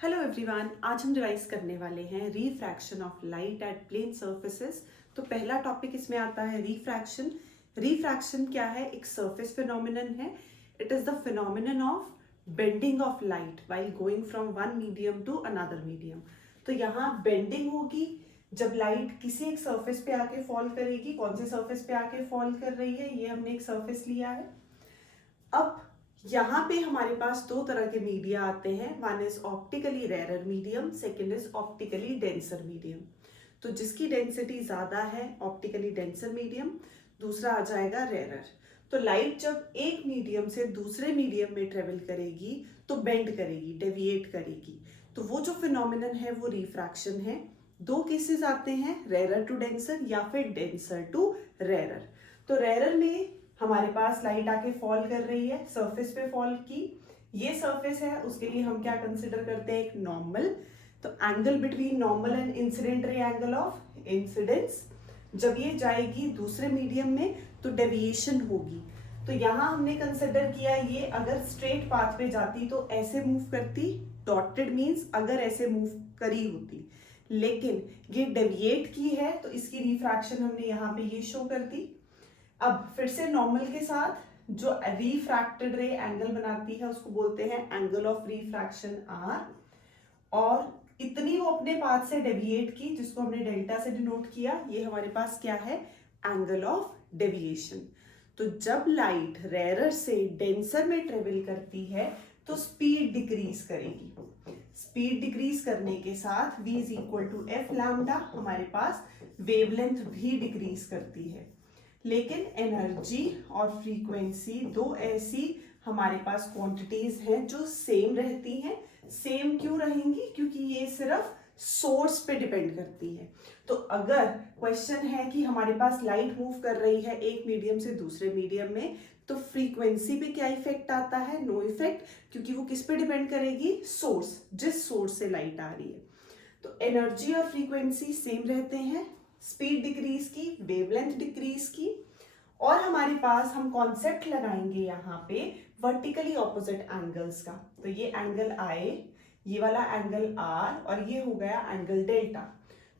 Hello everyone, आज हम revise करने वाले हैं refraction of light at plane surfaces. तो पहला टॉपिक इसमें आता है रिफ्रैक्शन। रिफ्रैक्शन क्या है? एक सरफेस फिनोमिनन है। It is the phenomenon of bending of light while going from one medium to another medium. तो यहाँ बेंडिंग होगी जब लाइट किसी एक सरफेस पे आके फॉल करेगी। कौन से सरफेस पे आके फॉल कर रही है? ये हमने एक सरफेस लिया है। अब यहाँ पे हमारे पास दो तरह के मीडिया आते हैं। One is optically rare medium, second is optically denser medium. तो जिसकी डेंसिटी ज्यादा है ऑप्टिकली डेंसर मीडियम, दूसरा आ जाएगा रेयरर। तो लाइट जब एक मीडियम से दूसरे मीडियम में ट्रेवल करेगी तो बेंड करेगी, डेविएट करेगी। तो वो जो फिनोमिनन है वो रिफ्रैक्शन है। दो केसेस आते हैं, रेयरर टू डेंसर या फिर डेंसर टू रेयरर। तो रेयरर में हमारे पास लाइट आके फॉल कर रही है, सरफेस पे फॉल की। ये सरफेस है, उसके लिए हम क्या कंसिडर करते हैं? एक नॉर्मल। तो angle between normal and incident ray, angle of incidence. जब ये जाएगी दूसरे मीडियम में तो डेविएशन होगी। तो यहाँ हमने कंसिडर किया ये अगर स्ट्रेट पाथ पे जाती तो ऐसे मूव करती, डॉटेड मीन्स अगर ऐसे मूव करी होती, लेकिन ये डेविएट की है तो इसकी रिफ्रैक्शन हमने यहाँ पे ये शो कर दी। अब फिर से नॉर्मल के साथ जो रिफ्रैक्टेड रे एंगल बनाती है उसको बोलते हैं एंगल ऑफ रिफ्रैक्शन आर। और इतनी वो अपने पाथ से डेविएट की जिसको हमने डेल्टा से डिनोट किया, ये हमारे पास क्या है? Angle of deviation. तो जब लाइट रेयरर से डेंसर में ट्रेवल करती है तो स्पीड डिक्रीज करेगी। स्पीड डिक्रीज करने के साथ v is equal to F lambda, हमारे पास वेवलेंथ भी डिक्रीज करती है। लेकिन एनर्जी और फ्रीक्वेंसी दो ऐसी हमारे पास क्वांटिटीज हैं जो सेम रहती हैं। सेम क्यों रहेंगी? क्योंकि ये सिर्फ सोर्स पे डिपेंड करती है। तो अगर क्वेश्चन है कि हमारे पास लाइट मूव कर रही है एक मीडियम से दूसरे मीडियम में, तो फ्रीक्वेंसी पे क्या इफेक्ट आता है? नो इफेक्ट, क्योंकि वो किस पे डिपेंड करेगी? सोर्स, जिस सोर्स से लाइट आ रही है। तो एनर्जी और फ्रीक्वेंसी सेम रहते हैं, स्पीड डिक्रीज की, वेवलेंथ डिक्रीज की। और हमारे पास हम कॉन्सेप्ट लगाएंगे यहाँ पे वर्टिकली ऑपोजिट एंगल्स का। तो ये एंगल आई, ये वाला एंगल आर, और ये हो गया एंगल डेल्टा।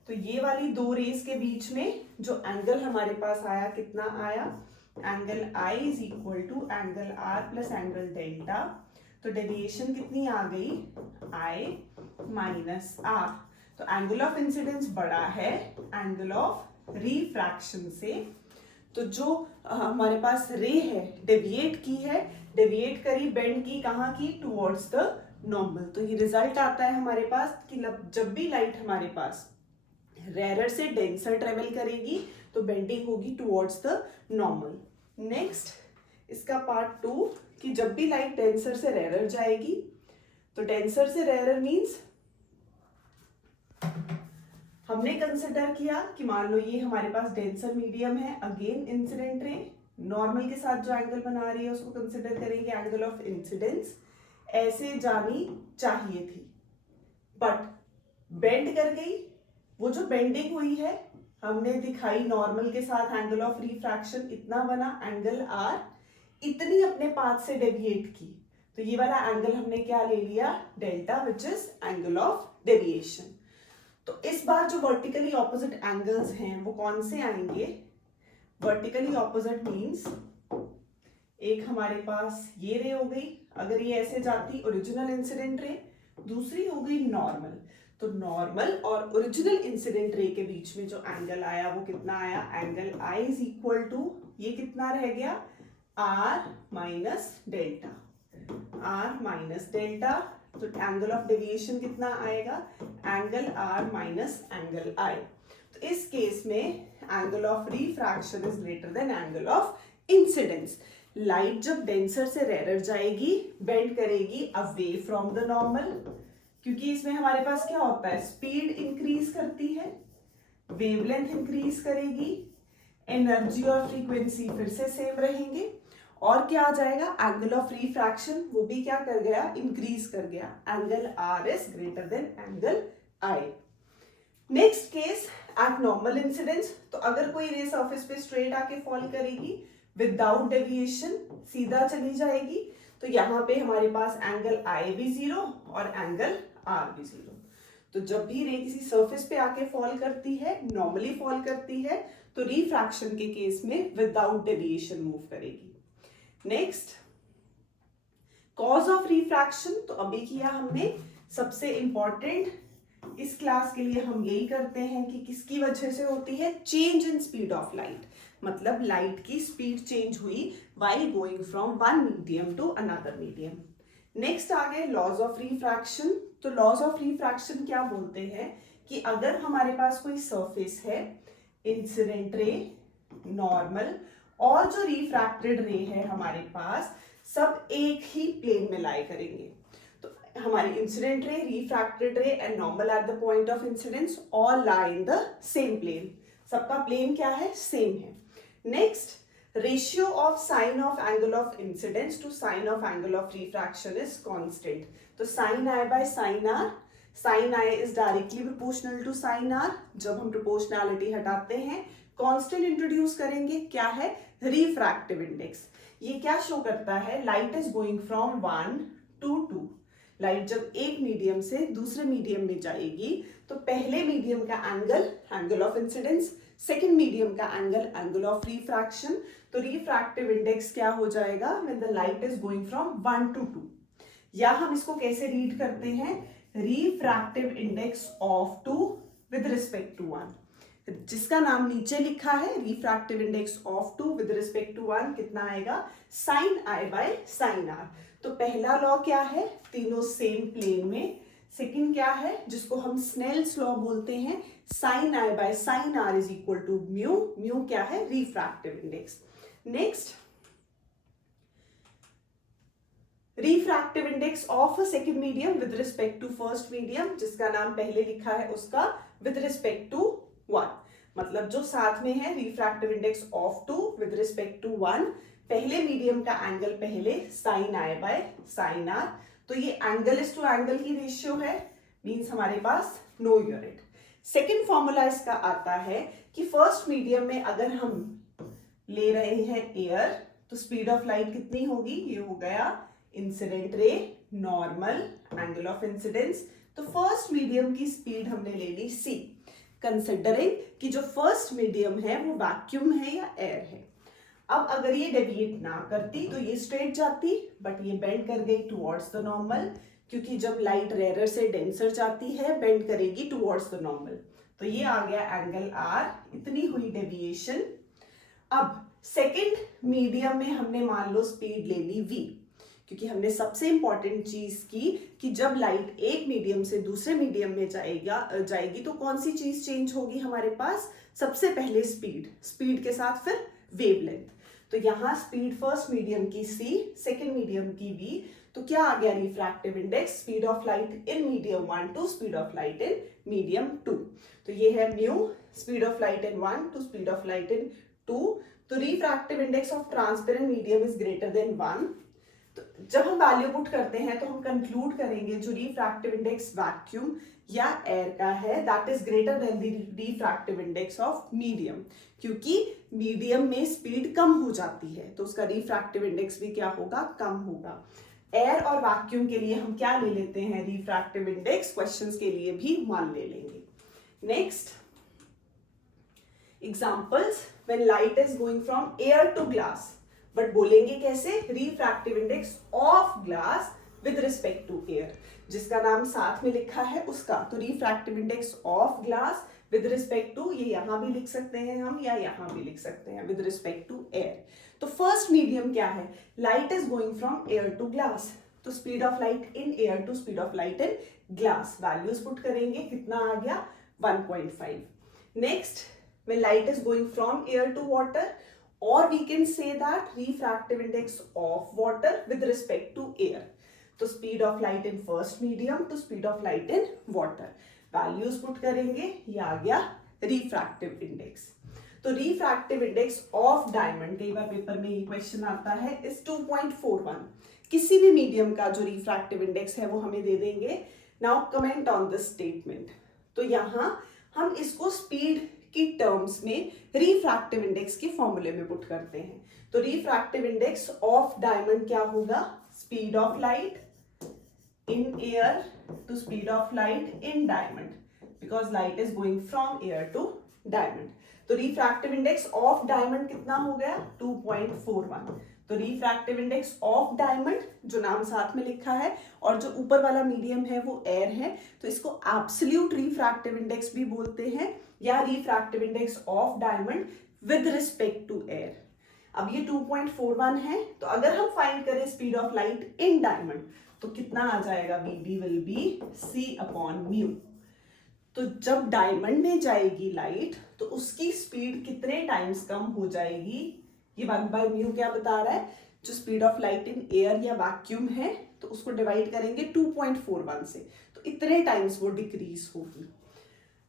तो ये वाली दो रेस के बीच में जो एंगल हमारे पास आया, कितना आया? Angle I is equal to angle R plus angle delta. तो डेविएशन कितनी आ गई? I minus R. तो एंगल ऑफ इंसिडेंस बड़ा है एंगल ऑफ रिफ्रैक्शन से। तो जो हमारे पास रे है डेविएट की है, डेविएट करी, बेंड की, कहाँ की? Towards the normal. तो ये रिजल्ट आता है हमारे पास कि जब भी लाइट हमारे पास रेयरर से डेंसर ट्रेवल करेगी तो बेंडिंग होगी टुवर्ड्स द नॉर्मल। नेक्स्ट इसका पार्ट 2 कि जब भी लाइट डेंसर से रेयरर जाएगी, तो डेंसर से रेयरर मीन्स हमने कंसिडर किया कि मान लो ये हमारे पास डेंसर मीडियम है, अगेन इंसिडेंट रे नॉर्मल के साथ जो एंगल बना रही है उसको कंसिडर करेंगे एंगल ऑफ इंसिडेंस। ऐसे जानी चाहिए थी बट बेंड कर गई। वो जो बेंडिंग हुई है हमने दिखाई नॉर्मल के साथ एंगल ऑफ रिफ्रैक्शन इतना बना, एंगल आर, इतनी अपने पाथ से डेविएट की। तो ये वाला एंगल हमने क्या ले लिया? Delta, which is angle of deviation. तो इस बार जो वर्टिकली ऑपोजिट एंगल्स हैं वो कौन से आएंगे? वर्टिकली ऑपोजिट मींस एक हमारे पास ये रे हो गई, अगर ये ऐसे जाती ओरिजिनल इंसिडेंट रे, दूसरी हो गई नॉर्मल। तो नॉर्मल और ओरिजिनल इंसिडेंट रे के बीच में जो एंगल आया वो कितना आया? Angle I is equal to, ये कितना रह गया? R minus delta, R minus delta. तो एंगल ऑफ डेविएशन कितना आएगा? Angle R minus angle I. तो इस केस में angle of refraction is greater than angle of incidence. Light जब डेंसर से रेयरर जाएगी, बेंड करेगी अवे फ्रॉम द नॉर्मल, क्योंकि इसमें हमारे पास क्या होता है? स्पीड इंक्रीज करती है, वेवलेंथ इंक्रीज करेगी, एनर्जी और फ्रीक्वेंसी फिर से सेम रहेंगे, और क्या आ जाएगा? एंगल ऑफ रिफ्रैक्शन वो भी क्या कर गया? इंक्रीज कर गया। Angle R is greater than angle I. Next case at normal incidence. तो अगर कोई रे सरफेस पे स्ट्रेट आके फॉल करेगी विदाउट डेविएशन, सीधा चली जाएगी, तो यहाँ पे हमारे पास एंगल आई भी 0 और एंगल आर भी 0। तो जब भी रे किसी सरफेस पे आके फॉल करती है, नॉर्मली फॉल करती है, तो रिफ्रैक्शन के केस में विदाउट डेविएशन मूव करेगी। नेक्स्ट, कॉज ऑफ रिफ्रैक्शन, तो अभी किया हमने। सबसे इंपॉर्टेंट इस क्लास के लिए हम यही करते हैं कि किसकी वजह से होती है, change in speed of light, मतलब लाइट की स्पीड चेंज हुई while going from one medium to another medium. Next आ गए लॉज ऑफ रिफ्रैक्शन। तो लॉज ऑफ रिफ्रैक्शन क्या बोलते हैं कि अगर हमारे पास कोई सरफेस है, इंसिडेंट रे, नॉर्मल और जो रिफ्रैक्टेड रे है हमारे पास, सब एक ही प्लेन में लाई करेंगे। तो हमारी incident ray, refracted ray and normal at the point of incidence all lie in the same plane. सबका प्लेन क्या है, सेम है। Next, ratio of sine of angle of incidence to sine of angle of refraction is constant. तो sin I by sin R, sin I is directly proportional to sin R। जब हम proportionality हटाते हैं, constant introduce करेंगे, क्या है, refractive index। ये क्या शो करता है, light is going from 1 to 2। Light जब एक मीडियम से दूसरे मीडियम में जाएगी तो पहले मीडियम का angle, angle of incidence, second medium का एंगल, एंगल ऑफ रिफ्रैक्शन। तो रिफ्रैक्टिव इंडेक्स क्या हो जाएगा when the light is going from 1 to 2। या हम इसको कैसे रीड करते हैं, refractive index of 2 with respect to 1, जिसका नाम नीचे लिखा है, refractive index of 2 with respect to 1 कितना आएगा, sine I by sine R. तो पहला लॉ क्या है, तीनों सेम प्लेन में। सेकंड क्या है, जिसको हम स्नेल्स लॉ बोलते हैं, sine I by sine R is equal to mu. Mu क्या है, refractive index. Next, refractive index of a second medium with respect to first medium, जिसका नाम पहले लिखा है उसका विद रिस्पेक्ट टू 1। मतलब जो साथ में है, refractive index of 2 with respect to 1, पहले मीडियम का एंगल पहले sine I by sine R. तो ये एंगल इज टू एंगल की रेशियो है, मींस हमारे पास नो यूनिट। सेकंड फॉर्मूला इसका आता है कि फर्स्ट मीडियम में अगर हम ले रहे हैं एयर, तो स्पीड ऑफ लाइट कितनी होगी, ये हो गया incident ray, normal, angle of incidence. तो फर्स्ट मीडियम की स्पीड हमने ले ली c, कंसिडरिंग कि जो फर्स्ट मीडियम है वो वैक्यूम है या एयर है। अब अगर ये डेविएट ना करती तो ये स्ट्रेट जाती, बट ये बेंड कर गई टुवर्ड्स द नॉर्मल, क्योंकि जब लाइट रेयर से डेंसर जाती है बेंड करेगी टुवर्ड्स द नॉर्मल। तो ये आ गया एंगल r, इतनी हुई डेविएशन। अब सेकंड मीडियम में हमने मान लो स्पीड ले ली v, क्योंकि हमने सबसे इंपॉर्टेंट चीज की कि जब लाइट एक मीडियम से दूसरे मीडियम में जाएगी तो कौन सी चीज चेंज होगी हमारे पास, सबसे पहले स्पीड के साथ फिर वेवलेंथ। तो यहाँ स्पीड फर्स्ट मीडियम की c, सेकेंड मीडियम की v, तो क्या आ गया refractive index, speed of light in medium 1 to speed of light in medium 2। तो ये है mu, speed of light in 1 to speed of light in 2। तो refractive index of transparent medium is greater than 1। तो जब हम value put करते हैं तो हम कंक्लूड करेंगे जो रिफ्रैक्टिव इंडेक्स वैक्यूम या एयर का है, that is greater than the refractive index of medium, क्योंकि मीडियम में स्पीड कम हो जाती है तो उसका रिफ्रैक्टिव इंडेक्स भी क्या होगा, कम होगा। एयर और वैक्यूम के लिए हम क्या ले लेते हैं, रिफ्रैक्टिव इंडेक्स, क्वेश्चंस के लिए भी 1 ले लेंगे। Next, examples, when light is going from air to glass, but बोलेंगे कैसे, refractive index of glass with respect to air, जिसका नाम साथ में लिखा है उसका। तो refractive index of glass with respect to, ये यहां भी लिख सकते हैं हम या यहां भी लिख सकते हैं, विद रिस्पेक्ट टू एयर। तो फर्स्ट मीडियम क्या है, light is going from air to glass, तो speed of light in air to speed of light in glass, values put करेंगे, कितना आ गया 1.5। Next, when light is going from air to water, or we can say that refractive index of water with respect to air, तो speed of light in first medium to speed of light in water, values put करेंगे, ये आ गया refractive index। तो refractive index of diamond, कई बार paper में ये question आता है, इस 2.41, किसी भी मीडियम का जो refractive index है वो हमें दे देंगे। Now comment on this statement, तो यहाँ हम इसको स्पीड की टर्म्स में रिफ्रैक्टिव इंडेक्स के फॉर्मूले में पुट करते हैं। तो रिफ्रैक्टिव इंडेक्स ऑफ डायमंड क्या होगा, speed of light in air to speed of light in diamond, because light is going from air to diamond. तो रिफ्रैक्टिव इंडेक्स ऑफ डायमंड कितना हो गया 2.41. तो रिफ्रैक्टिव इंडेक्स ऑफ डायमंड जो नाम साथ में लिखा है और जो ऊपर वाला मीडियम है वो एयर है, तो इसको एब्सोल्यूट रिफ्रैक्टिव इंडेक्स भी बोलते हैं या refractive index of diamond with respect to air. अब ये 2.41 है, तो अगर हम फाइंड करें speed of light in diamond तो कितना आ जाएगा, BB विल बी C/μ. तो जब डायमंड में जाएगी लाइट तो उसकी स्पीड कितने टाइम्स कम हो जाएगी, ये 1/μ क्या बता रहा है, जो speed of light in air या वैक्यूम है तो उसको डिवाइड करेंगे 2.41 से, तो इतने टाइम्स वो डिक्रीज होगी.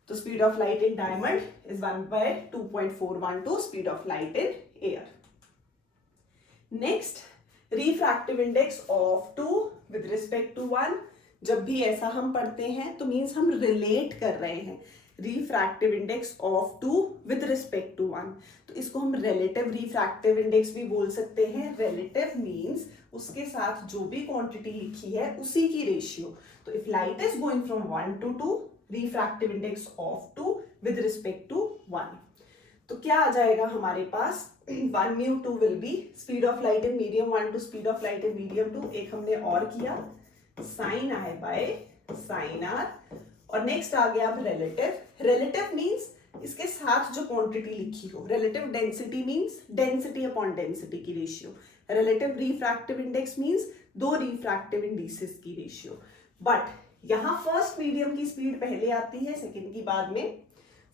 तो speed of light in diamond is 1/2.41 to speed of light in air. Next, refractive index of 2 with respect to 1. जब भी ऐसा हम पढ़ते हैं तो मीन्स हम रिलेट कर रहे हैं refractive index of 2 with respect to 1. तो इसको हम रिलेटिव रिफ्रैक्टिव इंडेक्स भी बोल सकते हैं. रिलेटिव मीन्स उसके साथ जो भी क्वांटिटी लिखी है उसी की रेशियो. तो if light is going from 1 to 2, refractive index of 2 with respect to 1. तो क्या आ जाएगा हमारे पास, 1/μ2 will be speed of light in medium 1 to speed of light in medium 2. एक हमने और किया sin I by sin R. और नेक्स्ट आ गया अब रिलेटिव. रिलेटिव मीन्स इसके साथ जो क्वांटिटी लिखी हो. Relative density means density upon density की ratio. Relative refractive index means दो रिफ्रैक्टिव इंडिसेस की रेशियो. बट यहां फर्स्ट मीडियम की स्पीड पहले आती है, सेकेंड की बाद में.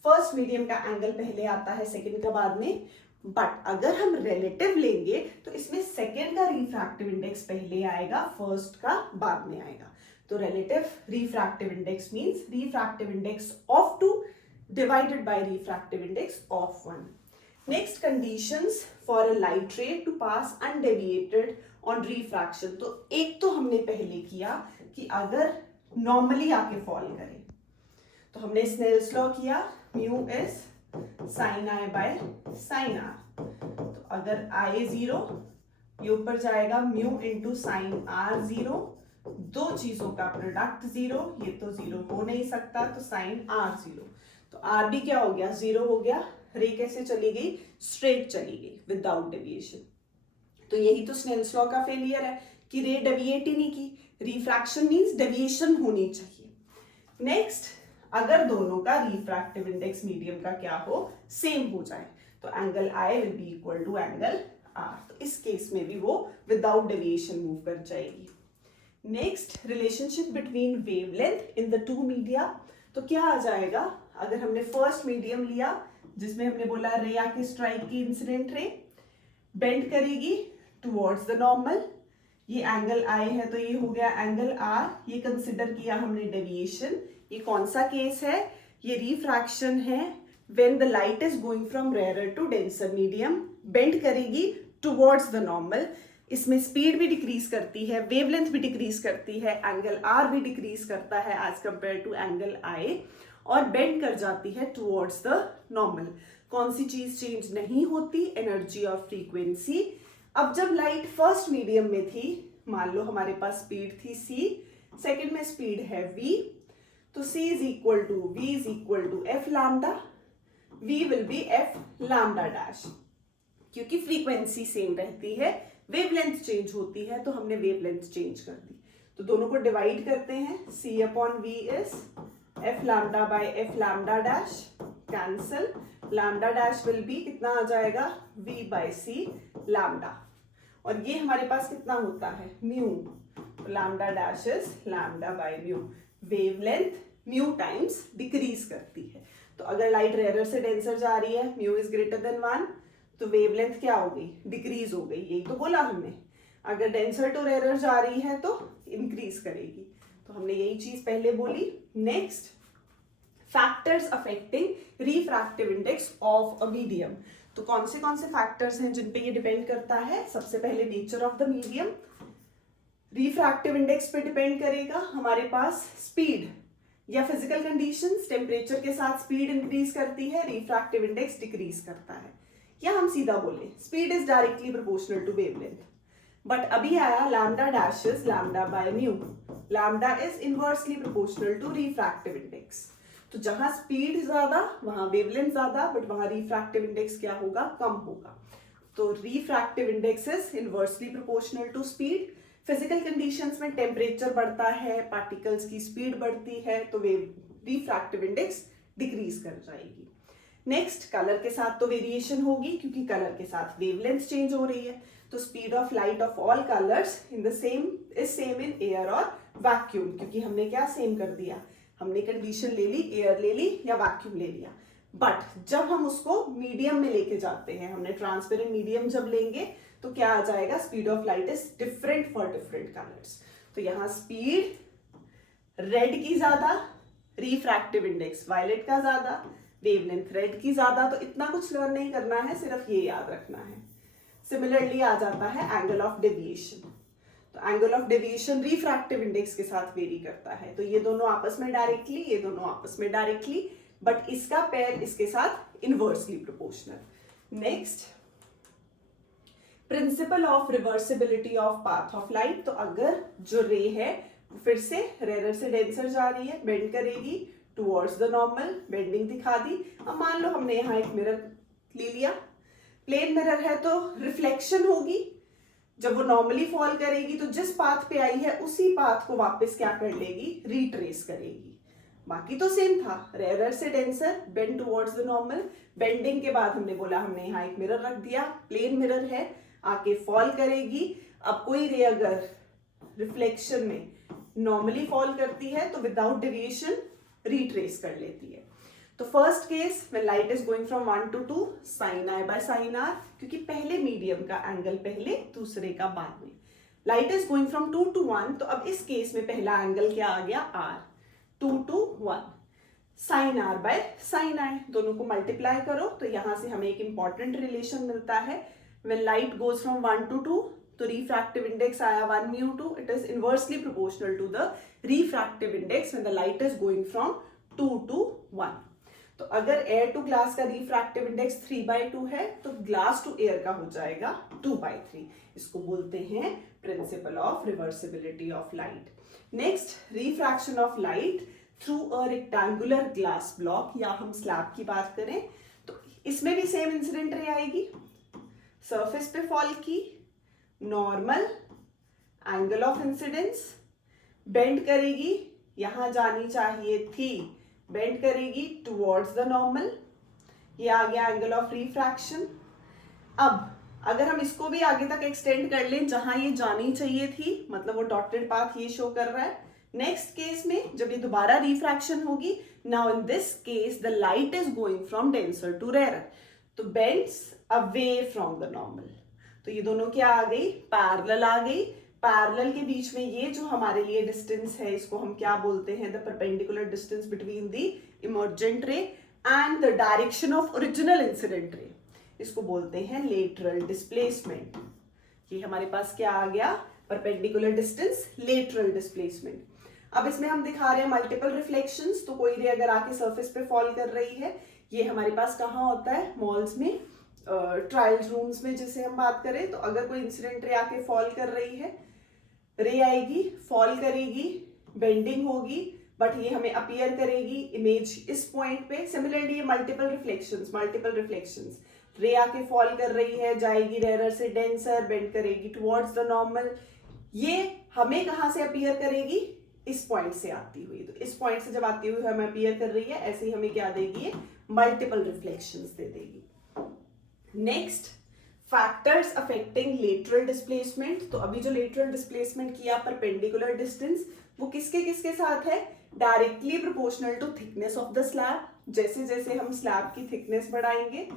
फर्स्ट मीडियम का एंगल पहले आता है, सेकेंड का बाद में. बट अगर हम रिलेटिव लेंगे तो इसमें सेकेंड का रिफ्रैक्टिव इंडेक्स पहले आएगा, फर्स्ट का बाद में आएगा. तो relative refractive index means refractive index of 2 divided by refractive index of 1. Next, conditions for a light ray to pass undeviated on refraction. तो एक तो हमने पहले किया कि अगर नॉर्मली आके फॉल करे तो हमने स्नेल्स लॉ किया, mu is sin I by sin R. तो अगर I 0, ये ऊपर जाएगा म्यू इंटू sin R 0. दो चीजों का प्रोडक्ट 0, ये तो 0 हो नहीं सकता, तो sin R 0. तो R भी क्या हो गया, 0 हो गया. रे कैसे चली गई, स्ट्रेट चली गई विदाउट डेविएशन. तो यही तो स्नेल्स लॉ का फेलियर है कि रे डेविएट ही नहीं की. रिफ्रैक्शन मींस डेविएशन होनी चाहिए. नेक्स्ट, अगर दोनों का रिफ्रैक्टिव इंडेक्स मीडियम का क्या हो, सेम हो जाए, तो angle I will be equal to angle R. तो इस केस में भी वो विदाउट डेविएशन मूव कर जाएगी. Next, relationship between wavelength in the two media. तो क्या आ जाएगा, अगर हमने फर्स्ट मीडियम लिया जिसमें हमने बोला रे आके स्ट्राइक की इंसिडेंट रे बेंड करेगी टुवर्ड्स द नॉर्मल. ये एंगल I है तो ये हो गया एंगल R. ये कंसिडर किया हमने डेविएशन. ये कौन सा केस है, ये रिफ्रैक्शन है. When the light is going from rare to denser medium, bend करेगी टुवर्ड्स द नॉर्मल. इसमें स्पीड भी डिक्रीज करती है, वेवलेंथ भी डिक्रीज करती है, एंगल R भी डिक्रीज करता है as compare to angle I, और बेंड कर जाती है टुवर्ड्स द नॉर्मल. कौन सी चीज चेंज नहीं होती, एनर्जी और फ्रीक्वेंसी. अब जब लाइट फर्स्ट मीडियम में थी, मान लो हमारे पास स्पीड थी c, सेकेंड में स्पीड है v, तो c is equal to v is equal to f lambda. v will be f lambda dash, क्योंकि फ्रीक्वेंसी सेम रहती है, वेवलेंथ चेंज होती है, तो हमने वेवलेंथ चेंज कर दी. तो दोनों को डिवाइड करते हैं, c upon v is f lambda by f lambda dash, cancel. Lambda dash will be कितना आ जाएगा, v बाय c लैम्डा. और ये हमारे पास कितना होता है, mu. Lambda dash is lambda by mu. Wavelength mu times decrease करती है. तो अगर लाइट रेयर से डेंसर जा रही है, म्यू इज ग्रेटर देन 1, तो वेवलेंथ क्या हो गई, डिक्रीज हो गई. यही तो बोला हमने. अगर डेंसर टू रेयर जा रही है तो इंक्रीज करेगी. तो हमने यही चीज पहले बोली. Next, factors affecting refractive index of a medium. तो कौन से फैक्टर्स हैं जिन पे ये डिपेंड करता है. सबसे पहले nature of the medium. Refractive index पे डिपेंड करेगा हमारे पास स्पीड या फिजिकल कंडीशंस. टेम्परेचर के साथ स्पीड इंक्रीज करती है, रिफ्रैक्टिव इंडेक्स डिक्रीज करता है. या हम सीधा बोले speed is directly proportional to wavelength. But अभी आया lambda dash is lambda by mu. Lambda is inversely proportional to refractive index. तो जहां स्पीड ज्यादा वहां वेवलेंथ ज्यादा, बट वहां रिफ्रैक्टिव इंडेक्स क्या होगा, कम होगा। तो refractive index is inversely proportional to speed. Physical conditions में टेम्परेचर बढ़ता है, पार्टिकल्स की स्पीड बढ़ती है, तो रिफ्रैक्टिव इंडेक्स डिक्रीज कर जाएगी। नेक्स्ट, कलर के साथ तो वेरिएशन होगी क्योंकि कलर के साथ वेवलेंथ चेंज हो रही है। तो speed of light of all colours in the same in air और वैक्यूम, क्योंकि हमने क्या सेम कर दिया, हमने कंडीशन ले ली, एयर ले ली या वैक्यूम ले लिया। बट जब हम उसको मीडियम में लेके जाते हैं, हमने ट्रांसपेरेंट मीडियम जब लेंगे तो क्या आ जाएगा, speed of light is different for different colours. तो यहाँ स्पीड रेड की ज्यादा, रिफ्रैक्टिव इंडेक्स वायलेट का ज्यादा, वेवलेंथ रेड की ज्यादा। तो इतना कुछ लर्न नहीं करना है, सिर्फ ये याद रखना है। सिमिलरली आ जाता है एंगल ऑफ डेविएशन। तो angle of deviation refractive index के साथ वेरी करता है। तो ये दोनों आपस में डायरेक्टली, ये दोनों आपस में डायरेक्टली, बट इसका पेयर इसके साथ inversely proportional. Next, principle of reversibility of path of light. तो अगर जो रे है फिर से रेयर से डेंसर जा रही है, बेंड करेगी टुवर्ड्स द नॉर्मल, बेंडिंग दिखा दी। अब मान लो हमने यहाँ एक मिरर ले लिया, प्लेन मिरर है तो रिफ्लेक्शन होगी। जब वो नॉर्मली फॉल करेगी तो जिस पाथ पे आई है उसी पाथ को वापस क्या कर लेगी, रिट्रेस करेगी। बाकी तो सेम था, रेयर से denser, bend towards the normal. Bending के बाद हमने बोला हमने यहाँ एक मिरर रख दिया, प्लेन मिरर है, आके फॉल करेगी। अब कोई रे अगर रिफ्लेक्शन में नॉर्मली फॉल करती है तो विदाउट डेविएशन रिट्रेस कर लेती है। तो first case when light is going from 1 to 2, sine I by sine R, क्योंकि पहले मीडियम का एंगल पहले, दूसरे का बाद में। Light is going from 2 to 1, तो अब इस केस में पहला एंगल क्या आ गया, R. 2 to 1, sine R by sine I, दोनों को मल्टीप्लाई करो तो यहां से हमें एक इंपॉर्टेंट रिलेशन मिलता है। When light goes from 1 to 2, तो रिफ्रैक्टिव इंडेक्स आया 1 μ2, it is inversely proportional to the refractive index when the light is going from 2 to 1। तो अगर एयर टू ग्लास का रिफ्रैक्टिव इंडेक्स 3/2 है तो ग्लास टू एयर का हो जाएगा 2/3। इसको बोलते हैं principle of reversibility of light. Next, refraction of light through a rectangular glass block, या हम स्लैब की बात करें तो इसमें भी सेम इंसिडेंट रे आएगी। सरफेस पे फॉल की, normal, angle of incidence, bend करेगी, यहां जानी चाहिए थी, बेंड करेगी टुवर्ड्स द नॉर्मल, ये आ गया एंगल ऑफ रिफ्रैक्शन। अब अगर हम इसको भी आगे तक एक्सटेंड कर लें, जहां ये जानी चाहिए थी, मतलब वो डॉटेड पाथ ये शो कर रहा है। नेक्स्ट केस में जब ये दोबारा रिफ्रैक्शन होगी, now in this case the light is going from denser to rare, तो bends away from the normal. तो ये दोनों क्या आ गई, पैरेलल आ गई। पैरेलल के बीच में ये जो हमारे लिए डिस्टेंस है, इसको हम क्या बोलते हैं, the perpendicular distance between the emergent रे and the direction of original incident ray, इसको बोलते हैं लेटरल डिस्प्लेसमेंट। ये हमारे पास क्या आ गया, परपेंडिकुलर डिस्टेंस, लेटरल डिस्प्लेसमेंट। अब इसमें हम दिखा रहे हैं मल्टीपल रिफ्लेक्शंस। तो कोई रे अगर आके सरफेस पे फॉल कर रही है, ये हमारे पास कहाँ होता है, मॉल्स में, ट्रायल रूम्स में जिसे हम बात करें, तो अगर कोई इंसिडेंट रे आके फॉल कर रही है, रे आएगी, फॉल करेगी, बेंडिंग होगी, बट ये हमें अपीयर करेगी इमेज इस पॉइंट पे। सिमिलरली ये मल्टीपल रिफ्लेक्शंस, रे आके फॉल कर रही है, जाएगी रेयर से डेंसर, बेंड करेगी टुवर्ड्स द नॉर्मल, ये हमें कहां से अपीयर करेगी, इस पॉइंट से आती हुई। तो इस पॉइंट से जब आती हुई हमें अपीयर कर रही है, ऐसे ही हमें क्या देगी, ये मल्टीपल रिफ्लेक्शंस दे देगी। Next, factors affecting lateral displacement. तो अभी जो लेटरल डिस्प्लेसमेंट किया परपेंडिकुलर डिस्टेंस, वो किसके किसके साथ है, directly proportional to thickness of the slab. जैसे जैसे हम स्लैब की थिकनेस बढ़ाएंगे,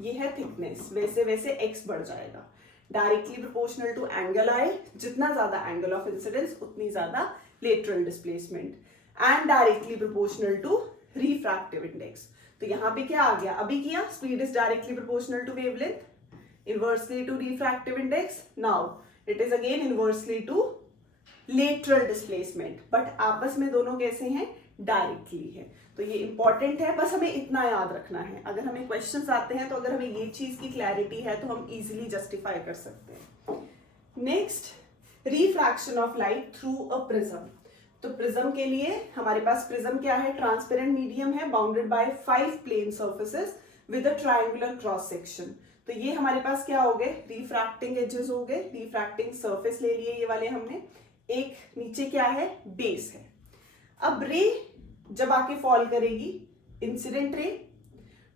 ये है थिकनेस, वैसे वैसे एक्स बढ़ जाएगा। Directly proportional to angle I, जितना ज्यादा एंगल ऑफ इंसिडेंस उतनी ज्यादा lateral displacement, and directly proportional to refractive index. तो यहाँ पे क्या आ गया, अभी किया, speed is directly proportional to wavelength, inversely to refractive index. Now it is again inversely to lateral displacement, but आपस में दोनों कैसे हैं, डायरेक्टली है। तो ये इंपॉर्टेंट है, बस हमें इतना याद रखना है। अगर हमें क्वेश्चंस आते हैं तो अगर हमें ये चीज की क्लैरिटी है तो हम इजीली जस्टिफाई कर सकते हैं। Next, refraction of light through a prism. तो प्रिज्म के लिए हमारे पास प्रिज्म क्या है, ट्रांसपेरेंट मीडियम है, bounded by 5 plane surfaces with a triangular cross section. तो ये हमारे पास क्या हो गए, रिफ्रैक्टिंग एजेस हो गए, रिफ्रैक्टिंग सरफेस ले लिए ये वाले हमने। एक नीचे क्या है, बेस है। अब रे जब आके फॉल करेगी, incident ray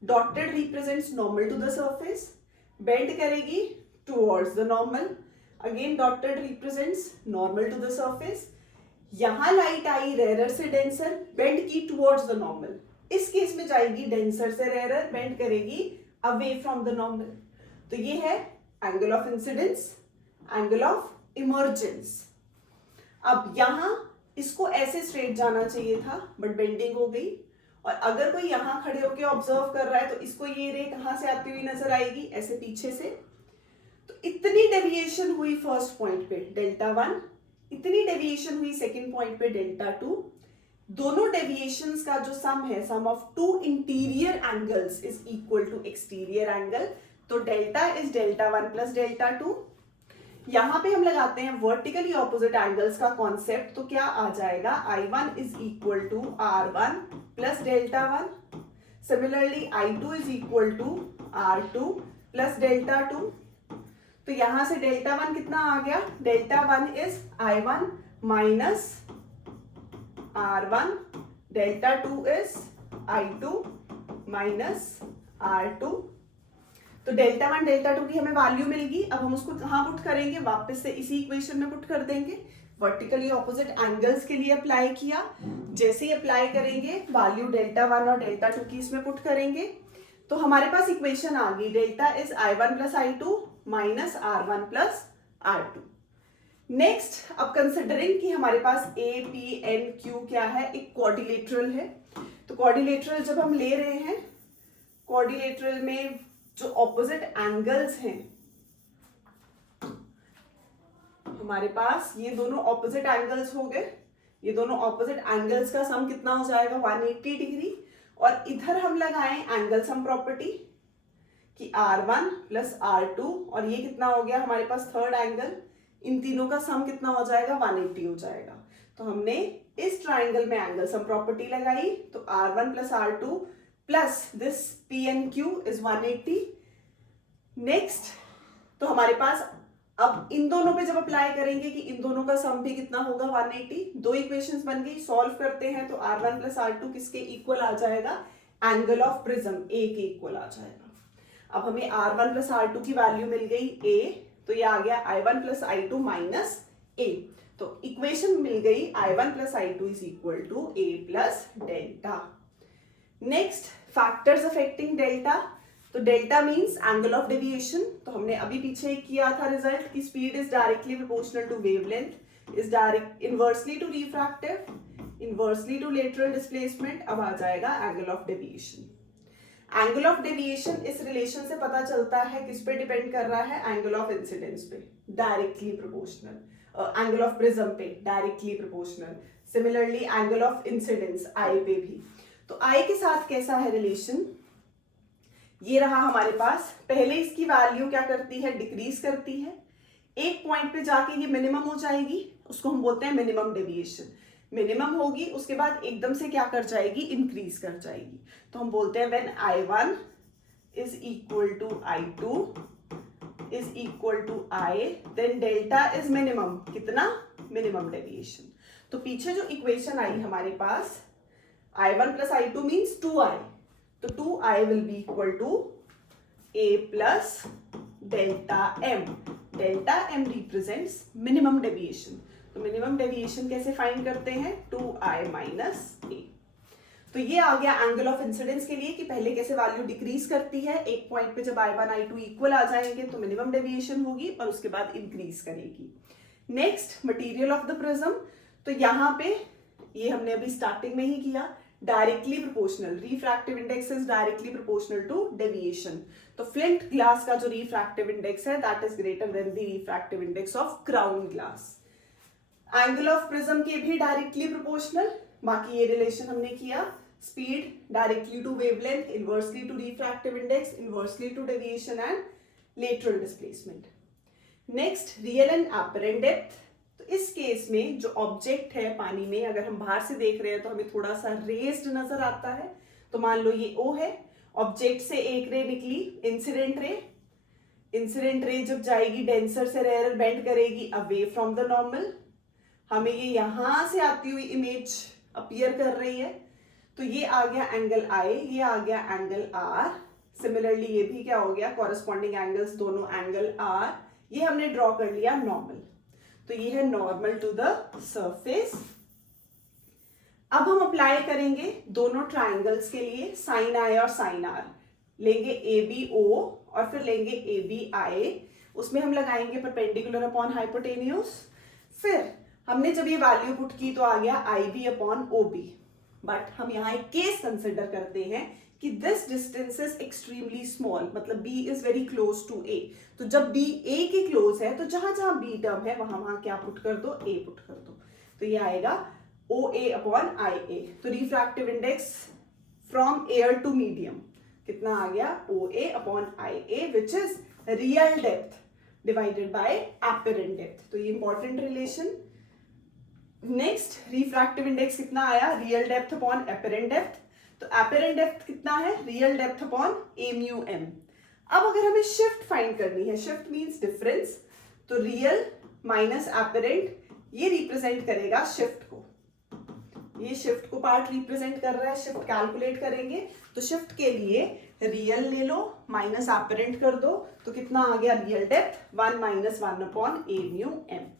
dotted represents normal to the surface, bend करेगी towards the normal, again dotted represents normal to the surface. यहां लाइट आई रेरर से डेंसर, बेंड की टुवर्ड्स द नॉर्मल, इस केस में जाएगी डेंसर से रेरर, बेंड करेगी अवे फ्रॉम द नॉर्मल। तो ये है angle of incidence, angle of emergence. अब यहां इसको ऐसे स्ट्रेट जाना चाहिए था बट बेंडिंग हो गई, और अगर कोई यहां खड़े होकर ऑब्जर्व कर रहा है तो इसको ये रे कहां से आती हुई नजर आएगी, ऐसे पीछे से। तो इतनी डेविएशन हुई फर्स्ट पॉइंट पे डेल्टा 1, इतनी डेविएशन हुई सेकंड पॉइंट पे डेल्टा 2। दोनों डेविएशंस का जो सम है, sum of two interior angles is equal to exterior angle. तो delta is delta 1 plus delta 2। यहां पे हम लगाते हैं वर्टिकली ऑपोजिट एंगल्स का कॉन्सेप्ट, तो क्या आ जाएगा, I1 is equal to R1 plus delta 1। Similarly I2 is equal to R2 plus delta 2। तो यहां से डेल्टा 1 कितना आ गया, delta 1 is I1 minus R1, delta 2 is I2 minus R2। तो डेल्टा 1 डेल्टा 2 की हमें वैल्यू मिलेगी। अब हम उसको कहां पुट करेंगे, वापस से इसी इक्वेशन में पुट कर देंगे। वर्टिकली ऑपोजिट एंगल्स के लिए अप्लाई किया, जैसे ही अप्लाई करेंगे वैल्यू डेल्टा 1 और डेल्टा 2 की इसमें पुट करेंगे, तो हमारे पास इक्वेशन आ गई, delta is I1 plus I2 minus R1 plus R2। Next, अब कंसिडरिंग कि हमारे पास APNQ क्या है, एक क्वाड्रिलेटरल है। तो क्वाड्रिलेटरल जब हम ले रहे हैं, क्वाड्रिलेटरल में जो ऑपोजिट एंगल्स हैं हमारे पास, ये दोनों ऑपोजिट एंगल्स हो गए, ये दोनों ऑपोजिट एंगल्स का सम कितना हो जाएगा, 180 डिग्री। और इधर हम लगाएं एंगल सम प्रॉपर्टी कि R1 प्लस R2, और ये कितना हो गया हमारे पास थर्ड एंगल, इन तीनों का सम कितना हो जाएगा, 180 हो जाएगा। तो हमने इस ट्राइंगल में एंगल सम प्रॉपर्टी लगाई, तो R1 plus R2 plus this PNQ is 180। Next, तो हमारे पास अब इन दोनों पे जब अप्लाई करेंगे कि इन दोनों का सम भी कितना होगा, 180। दो इक्वेशंस बन गई, सॉल्व करते हैं तो R1 प्लस R2 किसके इक्वल आ जाएगा, एंगल ऑफ प्रिज्म A के इक्वल आ जाएगा। अब हमें R1 प्लस R2 की वैल्यू मिल गई A, तो ये आ गया I1 plus I2 minus A। तो इक्वेशन मिल गई I1 plus I2 is equal to A plus delta. Next, factors affecting delta. तो delta means angle of deviation. तो हमने अभी पीछे किया था रिजल्ट कि speed is directly proportional to wavelength, is direct inversely to refractive, inversely to lateral displacement. अब आ जाएगा angle of deviation. Angle of deviation इस रिलेशन से पता चलता है, किस पे डिपेंड कर रहा है, एंगल ऑफ इंसिडेंस पे, directly proportional. Angle of prism पे directly proportional. Similarly angle of incidence I पे भी। तो आई के साथ कैसा है रिलेशन, ये रहा हमारे पास। पहले इसकी वैल्यू क्या करती है, डिक्रीज करती है। एक पॉइंट पे जाके ये मिनिमम हो जाएगी, उसको हम बोलते हैं मिनिमम डेविएशन। मिनिमम होगी, उसके बाद एकदम से क्या कर जाएगी, इंक्रीज कर जाएगी। तो हम बोलते हैं when I1 is equal to I2 is equal to I, then delta is minimum, कितना, मिनिमम डेविएशन। तो पीछे जो इक्वेशन आई हमारे पास, I1 plus I2 means 2I, तो 2I will be equal to A plus delta M। Delta M represents minimum deviation. तो minimum deviation कैसे find करते हैं, 2I माइनस A। तो ये आ गया एंगल ऑफ इंसिडेंस के लिए कि पहले कैसे वैल्यू डिक्रीज करती है। एक पॉइंट पे जब I1 I2 इक्वल आ जाएंगे तो मिनिमम डेविएशन होगी और उसके बाद इंक्रीज करेगी। Next, material of the prism. तो यहाँ पे ये हमने अभी स्टार्टिंग में ही किया, directly proportional, refractive index is directly proportional to deviation. तो फ्लिंट ग्लास का जो रिफ्रैक्टिव इंडेक्स है that is greater than the refractive index of crown glass. Angle of prism के भी डायरेक्टली प्रोपोर्शनल। बाकी ये रिलेशन हमने किया, speed directly to wavelength, inversely to refractive index, inversely to deviation and lateral displacement. Next, real and apparent depth. तो इस case में जो ऑब्जेक्ट है पानी में, अगर हम बाहर से देख रहे हैं तो हमें थोड़ा सा रेज्ड नजर आता है। तो मान लो ये O है, ऑब्जेक्ट से एक रे निकली, इंसिडेंट रे। इंसिडेंट रे जब जाएगी डेंसर से रेयर, बेंड करेगी अवे फ्रॉम द नॉर्मल। हमें ये यहां से आती हुई इमेज अपीयर कर रही है, तो ये आ गया एंगल I, ये आ गया एंगल R। सिमिलरली ये भी क्या हो गया, कॉरेस्पॉन्डिंग एंगल्स दोनों एंगल R। ये हमने ड्रॉ कर लिया नॉर्मल, तो ये है नॉर्मल टू द सरफेस। अब हम अप्लाई करेंगे दोनों ट्राइंगल्स के लिए साइन I और साइन R। लेंगे ABO और फिर लेंगे ABI, उसमें हम लगाएंगे परपेंडिकुलर अपॉन हाइपोटेन्यूज। फिर हमने जब ये वैल्यू पुट की तो आ गया IB अपॉन OB। बट हम यहाँ एक केस कंसिडर करते हैं कि this distance is extremely small, मतलब B इज वेरी क्लोज टू A। तो जब B A के क्लोज है तो जहां जहां B टर्म है वहां वहां क्या पुट कर दो, A पुट कर दो। तो ये आएगा OA अपॉन IA। तो refractive index from air to medium कितना आ गया, OA upon IA, which is real depth divided by apparent depth. तो ये important relation. Next refractive index कितना आया, real depth upon apparent depth. तो एपरेंट डेप्थ कितना है, real depth upon A mu M। अब अगर हमें शिफ्ट फाइंड करनी है, शिफ्ट मींस डिफरेंस, तो रियल माइनस एपरेंट, ये रिप्रेजेंट करेगा शिफ्ट को। ये शिफ्ट को पार्ट रिप्रेजेंट कर रहा है, शिफ्ट कैलकुलेट करेंगे। तो शिफ्ट के लिए रियल ले लो माइनस एपरेंट कर दो, तो कितना आ गया real depth 1 minus 1 upon A mu M।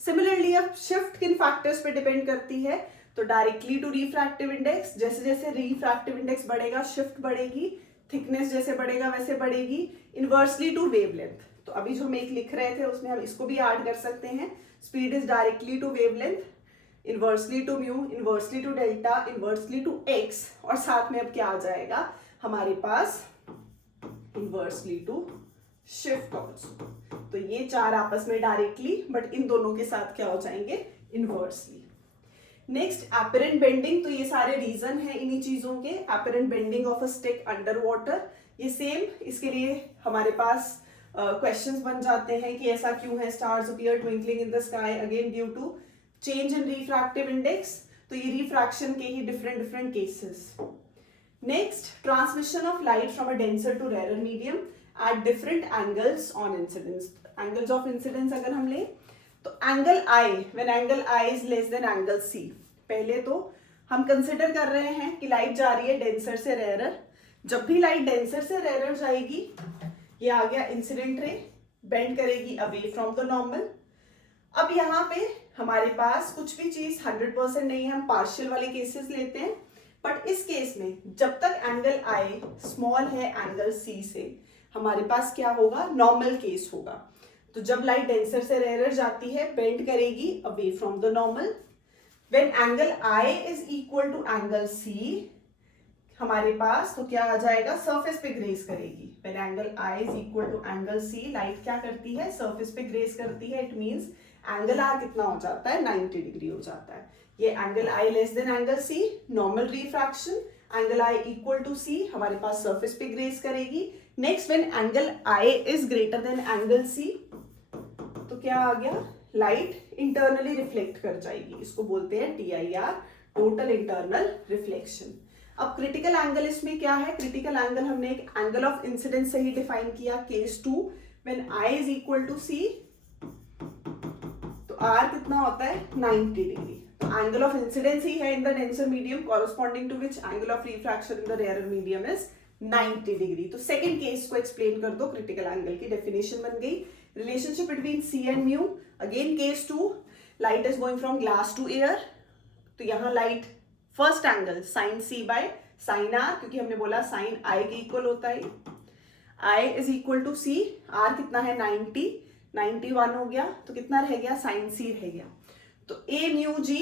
Similarly अब शिफ्ट किन फैक्टर्स पे डिपेंड करती है, तो डायरेक्टली टू रिफ्रैक्टिव इंडेक्स, जैसे जैसे रिफ्रैक्टिव इंडेक्स बढ़ेगा शिफ्ट बढ़ेगी, थिकनेस जैसे बढ़ेगा वैसे बढ़ेगी। इनवर्सली टू वेवलेंथ, तो अभी जो हम एक लिख रहे थे उसमें हम इसको भी ऐड कर सकते हैं, speed is directly to wavelength, inversely to mu, inversely to delta, inversely to x, और साथ में अब क्या आ जाएगा हमारे पास, इनवर्सली टू शिफ्ट ऑल्सो। तो ये चार आपस में डायरेक्टली, बट इन दोनों के साथ क्या हो जाएंगे, इनवर्सली। नेक्स्ट एपरेंट बेंडिंग, तो ये सारे रीजन है इन्हीं चीजों के। Apparent bending of a stick under water, ये सेम, इसके लिए हमारे पास क्वेश्चंस बन जाते हैं कि ऐसा क्यों है, stars appear twinkling in the sky again due to change in refractive index. तो ये रिफ्रैक्शन के ही different different cases. Next transmission of light from a denser to rare medium at different angles on incidence. Angles of incidence अगर हम लें तो angle I, when angle I is less than angle C। पहले तो हम consider कर रहे हैं कि लाइट जा रही है डेंसर से रेयरर। जब भी लाइट डेंसर से रेयरर जाएगी, ये आ गया इंसिडेंट रे, बेंड करेगी अवे फ्रॉम द नॉर्मल। अब यहाँ पे हमारे पास कुछ भी चीज 100% नहीं है, हम पार्शियल वाले केसेस लेते हैं। बट इस केस में जब तक एंगल I स्मॉल है एंगल C से, हमारे पास क्या होगा, नॉर्मल केस होगा। तो जब लाइट डेंसर से रेयरर जाती है, बेंड करेगी away from the normal. When angle I is equal to angle C, हमारे पास तो क्या आ जाएगा, सरफेस पे ग्रेस करेगी। When angle I is equal to angle C, light क्या करती है, सरफेस पे ग्रेस करती है। इट मींस एंगल R कितना हो जाता है, 90 डिग्री हो जाता है। ये angle I less than angle C, normal refraction. Angle I equal to C, हमारे पास सरफेस पे ग्रेस करेगी। Next when angle I is greater than angle C, तो क्या आ गया, लाइट इंटरनली रिफ्लेक्ट कर जाएगी। इसको बोलते हैं TIR, टोटल इंटरनल रिफ्लेक्शन। अब क्रिटिकल एंगल इसमें क्या है, क्रिटिकल एंगल हमने एक एंगल ऑफ इंसिडेंस से ही डिफाइन किया, case 2। When I is equal to C, तो R कितना होता है, 90 डिग्री। तो एंगल ऑफ इंसिडेंस ही है in the denser medium, corresponding to which angle of refraction in the rarer medium is 90 degree. तो सेकंड केस को एक्सप्लेन कर दो, क्रिटिकल एंगल की डेफिनेशन बन गई। Relationship between C and mu, again case 2, light is going from glass to air. तो यहाँ light first angle sine C by sine R, क्योंकि हमने बोला साइन I के इक्वल होता है। I is equal to C, R कितना है 90, 91 हो गया, तो कितना रह गया, साइन C रह गया। तो A म्यू G,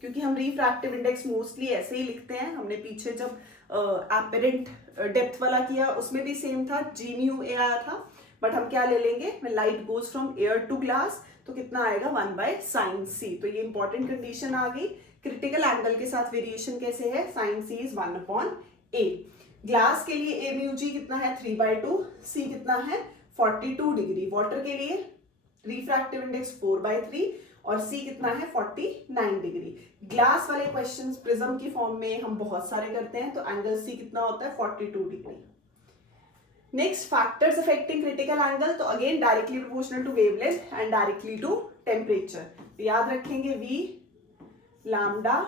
क्योंकि हम रिफ्रैक्टिव इंडेक्स मोस्टली ऐसे ही लिखते हैं, हमने पीछे जब एपरेंट डेप्थ वाला किया उसमें भी सेम था, G म्यू A आया था। बट हम क्या ले लेंगे, light goes from air to glass, तो कितना आएगा 1 बाय साइन C। तो ये इंपॉर्टेंट कंडीशन आ गई। क्रिटिकल एंगल के साथ वेरिएशन कैसे है, sine C is 1 upon A। Glass के लिए A म्यू G कितना है 3/2, C कितना है 42 डिग्री। वाटर के लिए रिफ्रैक्टिव इंडेक्स 4/3 और C कितना है 49 डिग्री। ग्लास वाले क्वेश्चंस प्रिज्म की फॉर्म में हम बहुत सारे करते हैं, तो एंगल C कितना होता है 42 degree. Next factors affecting critical angle, तो again directly proportional to wavelength and directly to temperature. तो याद रखेंगे V lambda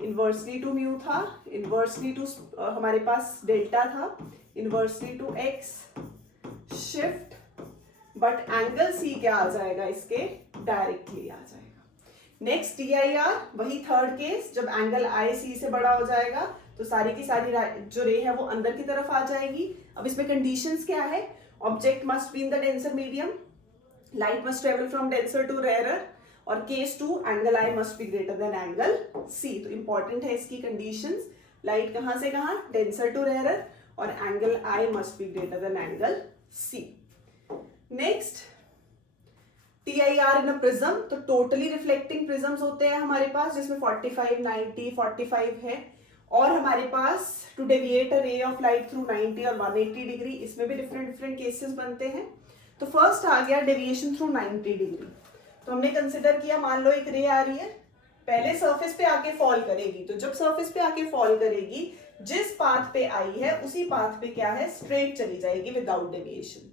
inversely to mu था, इनवर्सली टू हमारे पास डेल्टा था, inversely to x shift, but angle C क्या आ जाएगा इसके डायरेक्टली आ जाएगा। नेक्स्ट TIR, वही थर्ड केस, जब एंगल IC से बड़ा हो जाएगा तो सारी की सारी जो रे है वो अंदर की तरफ आ जाएगी। अब इसमें कंडीशंस क्या है, object must be in the denser medium, light must travel from denser to rarer, और case 2 angle I must be greater than angle C। तो इंपॉर्टेंट है इसकी कंडीशंस, लाइट कहां से कहां, डेंसर टू रेयरर, और angle I must be greater than angle C। Next TIR in a prism, तो totally reflecting prisms होते हैं हमारे पास, जिसमें 45, 90, 45 है, और हमारे पास to deviate a ray of light through 90 और 180 डिग्री, इसमें भी डिफरेंट केसेस बनते हैं। तो फर्स्ट आ गया डेविएशन थ्रू 90 डिग्री। तो हमने कंसिडर किया, मान लो एक रे आ रही है, पहले सरफेस पे आके फॉल करेगी, तो जब सरफेस पे आके फॉल करेगी जिस पाथ पे आई है उसी पाथ पे क्या है, स्ट्रेट चली जाएगी विदाउट डेविएशन।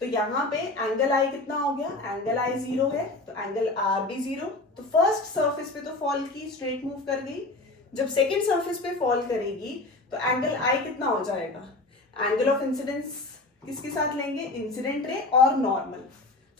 तो यहाँ पे एंगल I कितना हो गया, एंगल I 0 है, तो एंगल R भी 0। तो फर्स्ट सरफेस पे तो फॉल की, स्ट्रेट मूव कर गई, जब सेकंड सरफेस पे फॉल करेगी तो एंगल I कितना हो जाएगा, एंगल ऑफ इंसिडेंस किसके साथ लेंगे, इंसिडेंट रे और नॉर्मल,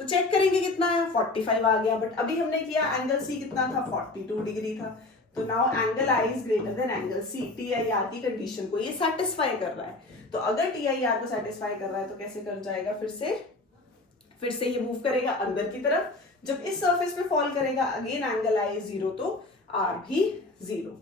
तो चेक करेंगे कितना है 45 आ गया, बट अभी हमने किया एंगल C कितना था 42 डिग्री था। तो now angle I is greater than angle C, TIR की कंडीशन को ये सेटिस्फाई कर रहा है। तो अगर TIR को सेटिस्फाई कर रहा है तो कैसे कर जाएगा, फिर से ये मूव करेगा अंदर की तरफ, जब इस सरफेस पे फॉल करेगा अगेन एंगल I इज 0, तो R भी 0।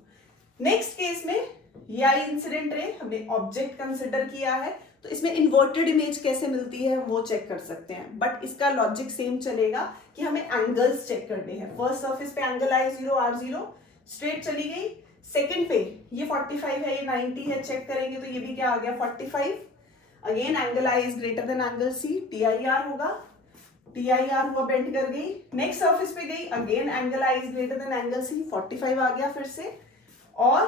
नेक्स्ट केस में ये आई इंसिडेंट रे, हमने ऑब्जेक्ट कंसिडर किया है, तो इसमें इन्वर्टेड इमेज कैसे मिलती है वो चेक कर सकते हैं, बट इसका लॉजिक सेम चलेगा कि हमें एंगल्स चेक करने हैं। फर्स्ट सरफेस पे एंगल I 0, R 0, स्ट्रेट चली गई, सेकंड पे ये 45 है, ये 90 है, चेक करेंगे तो ये भी क्या आ गया 45, again angle I is greater than angle C, TIR होगा, TIR हुआ, बेंड कर गई, नेक्स्ट सरफेस पे गई, again angle I is greater than angle C, 45 आ गया फिर से, और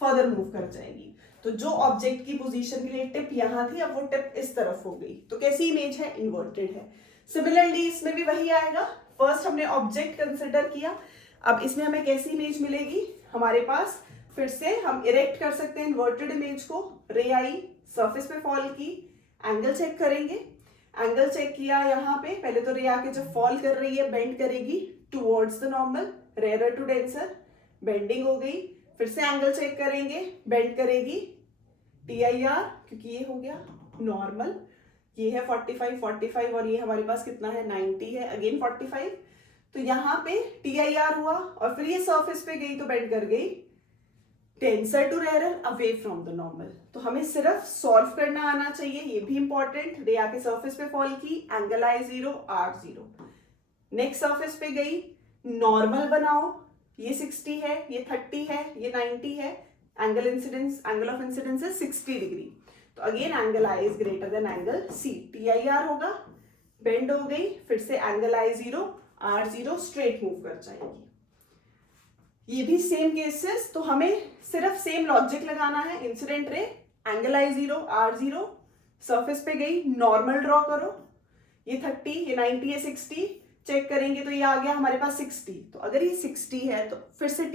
फर्दर मूव कर जाएगी। तो जो ऑब्जेक्ट की पोजीशन के लिए टिप यहां थी, अब वो टिप इस तरफ हो गई, तो कैसी इमेज है, इन्वर्टेड है। सिमिलरली इसमें भी वही आएगा, फर्स्ट हमने ऑब्जेक्ट कंसिडर किया, अब इसमें हमें कैसी इमेज मिलेगी, हमारे पास फिर से हम इरेक्ट कर सकते हैं इन्वर्टेड इमेज को, रे आई सरफेस पे फॉल की, एंगल चेक करेंगे, एंगल चेक किया यहाँ पे, पहले तो रे आके जब फॉल कर रही है बेंड करेगी towards the normal, rare to denser, bending हो गई, फिर से एंगल चेक करेंगे, बेंड करेगी, TIR, क्योंकि ये हो गया नॉर्मल, ये है 45 और ये हमारे पास कितना है 90 है, अगेन 45, तो यहाँ पे TIR हुआ, और फिर ये सरफेस पे गई तो बेंड कर गई, denser to rarer, away from the normal. तो हमें सिर्फ सॉल्व करना आना चाहिए, ये भी इंपॉर्टेंट, रे आके सरफेस पे फॉल की, angle I 0, R 0, next surface पे गई, नॉर्मल बनाओ, ये 60 है, ये 30 है, ये 90 है, एंगल ऑफ इंसिडेंस है 60 डिग्री, तो again angle I is greater than angle C, TIR होगा, बेंड हो गई, फिर से angle I 0, R 0, straight move कर जाएगी। ये भी सेम केसेस, तो हमें सिर्फ सेम लॉजिक लगाना है, incident ray, angle I 0, R 0, surface पे गई, नॉर्मल ड्रॉ करो, ये 30, ये 90, ये 60, चेक करेंगे तो ये आ गया हमारे पास 60, तो अगर ये 60 है तो फिर से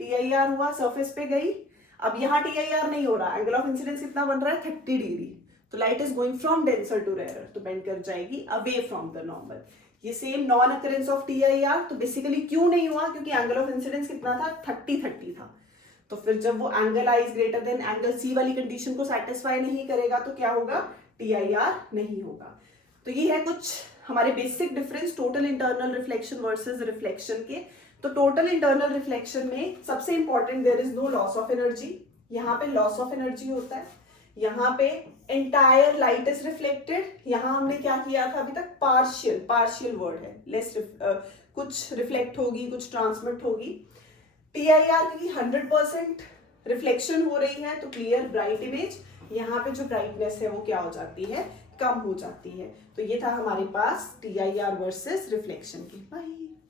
TIR हुआ, सरफेस पे गई, अब यहाँ TIR नहीं हो रहा, एंगल ऑफ इंसिडेंस कितना बन रहा है 30 डिग्री, तो light is going from denser to rarer, तो बेंड कर जाएगी अवे फ्रॉम द नॉर्मल। ये same non occurrence of TIR, तो बेसिकली क्यों नहीं हुआ, क्योंकि एंगल ऑफ इंसिडेंस कितना था 30 था, तो फिर जब वो angle I is greater than angle C वाली कंडीशन को सेटिस्फाई नहीं करेगा तो क्या होगा, TIR नहीं होगा। तो ये है कुछ हमारे basic difference total internal reflection versus reflection के। तो टोटल इंटरनल रिफ्लेक्शन में सबसे important, there is no loss of energy, यहाँ पे लॉस ऑफ एनर्जी होता है, यहाँ पे एंटायर लाइट इज रिफ्लेक्टेड, यहाँ हमने क्या किया था अभी तक, पार्शियल वर्ड है, लेस कुछ रिफ्लेक्ट होगी, कुछ ट्रांसमिट होगी। TIR की 100% रिफ्लेक्शन हो रही है तो क्लियर ब्राइट इमेज, यहाँ पे जो ब्राइटनेस है वो क्या हो जाती है, कम हो जाती है। तो ये था हमारे पास TIR वर्सेस रिफ्लेक्शन के। बाय।